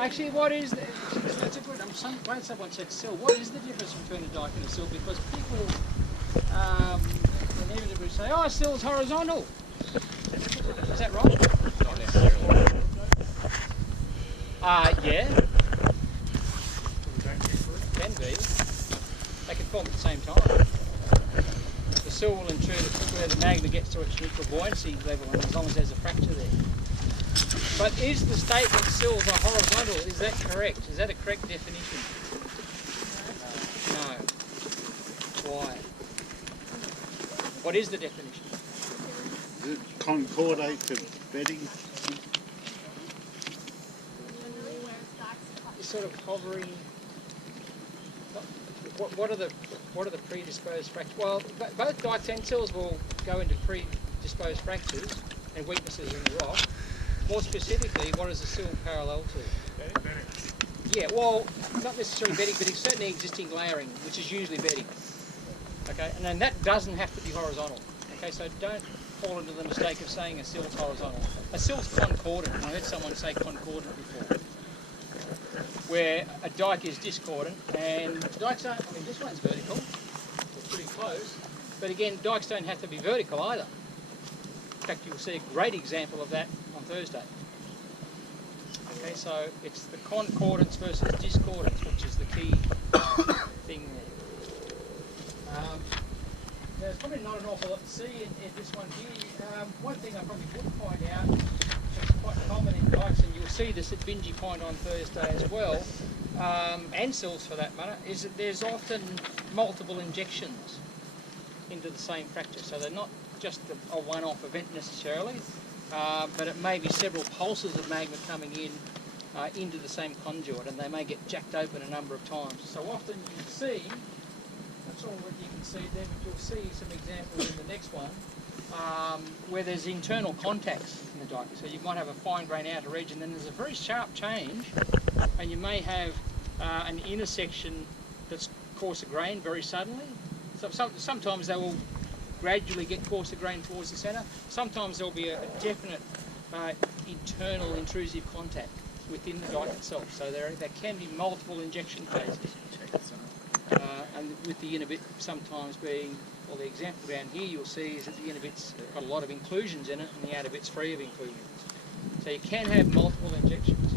Actually, what is that's a good. I'm glad someone said sill. What is the difference between a dike and a sill? Because people inevitably say, "Oh, a sill's horizontal." Is that right? Not necessarily. Yeah. Can be. They can form at the same time. The sill will intrude where the magma gets to its neutral buoyancy level, and as long as there's a fracture there. But is the statement sills are horizontal, is that correct? Is that a correct definition? No. Why? What is the definition? Is it concordate to bedding? It's sort of hovering. What are the predisposed fractures? Well, both dikes and sills will go into predisposed fractures and weaknesses in the rock. More specifically, what is a sill parallel to? Bedding. Yeah, well, not necessarily bedding, but it's certainly existing layering, which is usually bedding. Okay, and then that doesn't have to be horizontal. Okay, so don't fall into the mistake of saying a sill's horizontal. A sill's concordant. I heard someone say concordant before, where a dike is discordant, and dikes aren't, I mean, this one's vertical, it's pretty close, but again, dikes don't have to be vertical either. In fact, you'll see a great example of that on Thursday. Okay, so it's the concordance versus discordance, which is the key thing there. There's probably not an awful lot to see in this one here. One thing I probably would point out, it's quite common in dikes, and you'll see this at Bingy Point on Thursday as well, and sills for that matter, is that there's often multiple injections into the same fracture. So they're not just a one-off event necessarily, but it may be several pulses of magma coming in into the same conduit, and they may get jacked open a number of times. So often you see, that's all that you can see there, but you'll see some examples in the next one, where there's internal contacts in the dike. So you might have a fine grain outer edge, and then there's a very sharp change, and you may have an intersection that's coarser grain very suddenly. So sometimes they will gradually get coarser grain towards the centre. Sometimes there'll be a definite internal intrusive contact within the dike itself. So there can be multiple injection phases. And with the inner bit sometimes being, well, the example down here you'll see is that the inner bit's got a lot of inclusions in it and the outer bit's free of inclusions. So you can have multiple injections.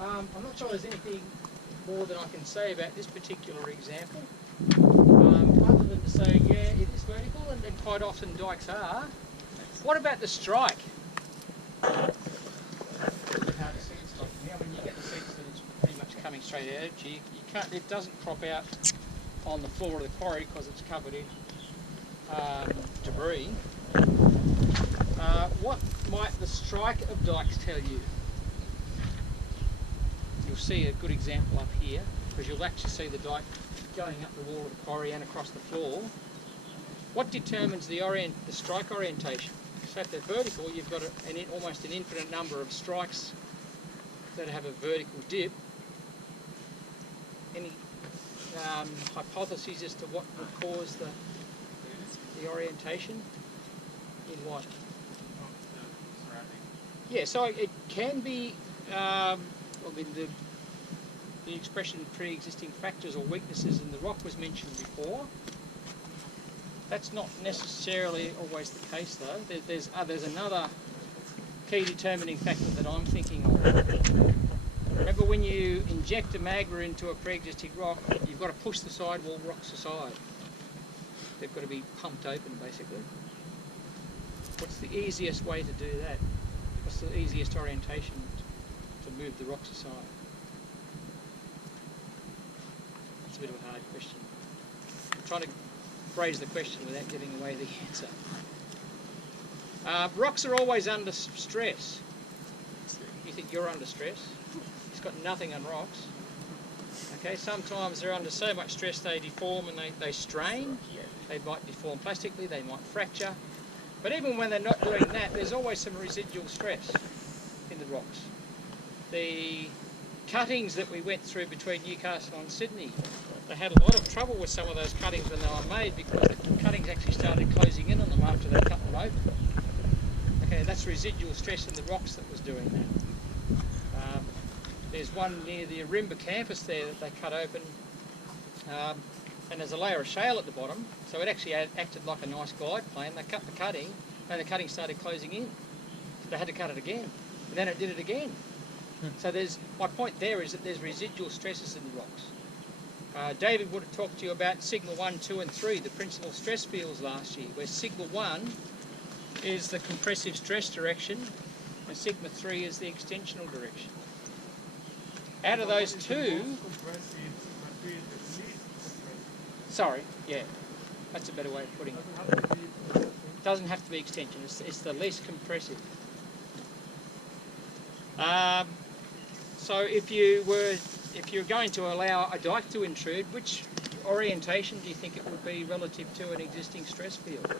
I'm not sure there's anything more that I can say about this particular example, other than to say, yeah, it is vertical, and quite often dikes are. What about the strike? Hard to see it's like now when you get the sense that it's pretty much coming straight out at you. It doesn't crop out on the floor of the quarry because it's covered in debris. What might the strike of dikes tell you? You'll see a good example up here, because you'll actually see the dike going up the wall of the quarry and across the floor. What determines the strike orientation? So if they're vertical, you've got almost an infinite number of strikes that have a vertical dip. Any hypotheses as to what would cause the orientation? In what? Yeah, so it can be, the expression pre-existing fractures or weaknesses in the rock was mentioned before. That's not necessarily always the case though. There's another key determining factor that I'm thinking of. Remember, when you inject a magma into a pre-existing rock, you've got to push the sidewall rocks aside. They've got to be pumped open basically. What's the easiest way to do that? What's the easiest orientation to move the rocks aside? It's a bit of a hard question. I'm trying to phrase the question without giving away the answer. Rocks are always under stress. You think you're under stress? It's got nothing on rocks. Okay, sometimes they're under so much stress they deform and they strain. They might deform plastically, they might fracture. But even when they're not doing that, there's always some residual stress in the rocks. The cuttings that we went through between Newcastle and Sydney, they had a lot of trouble with some of those cuttings when they were made because the cuttings actually started closing in on them after they cut them open. Okay, that's residual stress in the rocks that was doing that. There's one near the Arimba campus there that they cut open, and there's a layer of shale at the bottom, so it actually acted like a nice glide plane. They cut the cutting, and the cutting started closing in. So they had to cut it again, and then it did it again. So my point there is that there's residual stresses in the rocks. David would have talked to you about Sigma 1, 2 and 3, the principal stress fields last year, where Sigma 1 is the compressive stress direction and Sigma 3 is the extensional direction. Out of those two... Sorry, yeah, that's a better way of putting it. It doesn't have to be extension, it's the least compressive. So if you're going to allow a dike to intrude, which orientation do you think it would be relative to an existing stress field?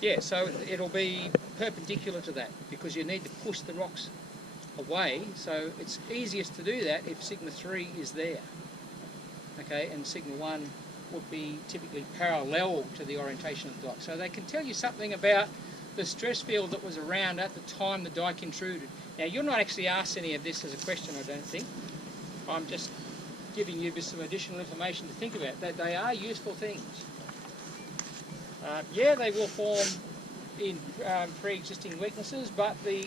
Yeah, so it'll be perpendicular to that because you need to push the rocks away. So it's easiest to do that if Sigma 3 is there. Okay, and Sigma 1 would be typically parallel to the orientation of the dike. So they can tell you something about the stress field that was around at the time the dike intruded. Now, you're not actually asked any of this as a question, I don't think. I'm just giving you some additional information to think about. They are useful things. Yeah, they will form in pre-existing weaknesses, but the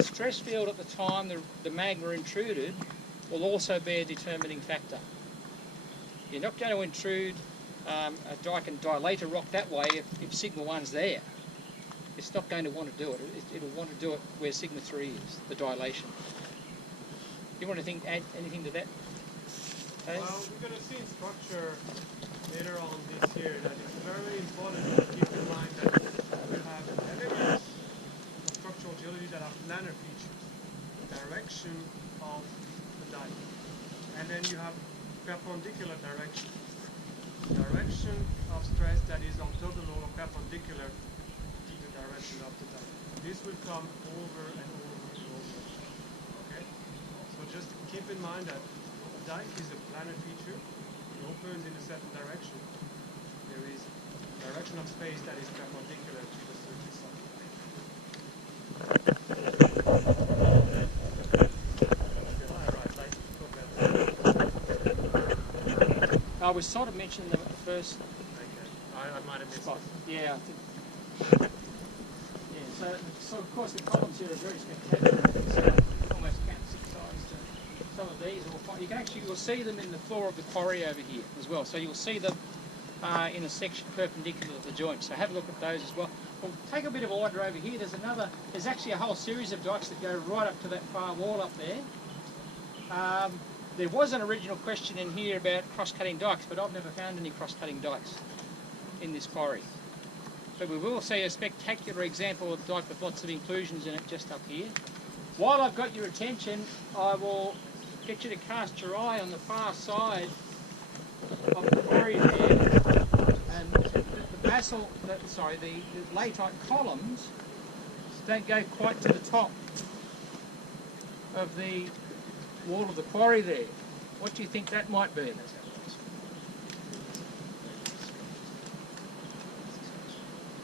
stress field at the time the magma intruded will also be a determining factor. You're not going to intrude a dike and dilate a rock that way if Sigma 1's there. It's not going to want to do it. It'll want to do it where Sigma 3 is, the dilation. You want to add anything to that? Well, we're going to see in structure later on this year that it's very important to keep in mind that we have elements of structural geology that have planar features, direction of the dike, and then you have perpendicular direction, direction of stress that is orthogonal or perpendicular to the direction of the dike. This will come over and over and over. Okay, so just keep in mind that the dike is a planar feature. It opens in a certain direction. There is a direction of space that is perpendicular to the surface of the dike. We sort of mentioned them at the first. Okay. I might have missed spot. it. Yeah, I think. Yeah, so of course the columns here are very spectacular. It's almost cat-size to some of these. You'll see them in the floor of the quarry over here as well. So you'll see them in a section perpendicular to the joint. So have a look at those as well. We'll take a bit of order over here. There's actually a whole series of dikes that go right up to that far wall up there. There was an original question in here about cross-cutting dikes, but I've never found any cross-cutting dikes in this quarry. But we will see a spectacular example of dike with lots of inclusions in it just up here. While I've got your attention, I will get you to cast your eye on the far side of the quarry there, and the latite columns don't go quite to the top of the wall of the quarry there. What do you think that might be?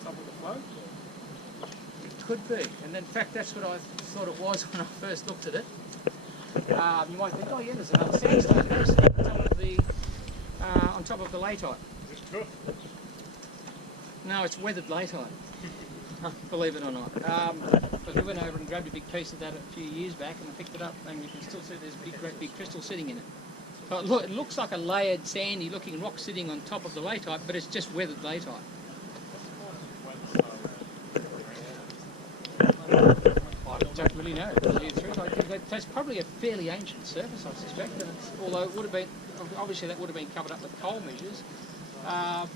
Top of the float? It could be, and in fact that's what I thought it was when I first looked at it. You might think, oh yeah, there's another sandstone on top of the latite. Is this true? No, it's weathered latite. Believe it or not. But we went over and grabbed a big piece of that a few years back and I picked it up, and you can still see there's a great big crystal sitting in it. So it looks like a layered, sandy looking rock sitting on top of the latite, but it's just weathered latite. I don't really know. That's probably a fairly ancient surface, I suspect, although it would have been, obviously that would have been covered up with coal measures.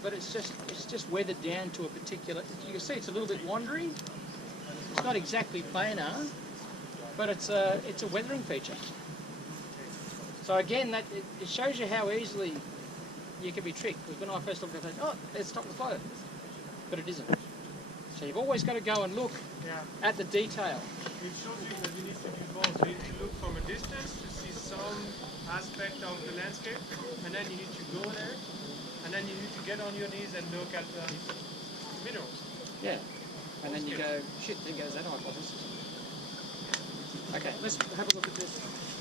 But it's just weathered down to a particular. You can see it's a little bit wandery. It's not exactly planar, but it's a weathering feature. So again, it shows you how easily you can be tricked. Because when I first looked at it, oh, it's top of the float, but it isn't. So you've always got to go and look at the detail. It shows you that you need to do both. You need to look from a distance to see some aspect of the landscape, and then you need to go there. And then you need to get on your knees and look at the minerals. Yeah. And then you go, shit, there goes that hypothesis. Okay, let's have a look at this.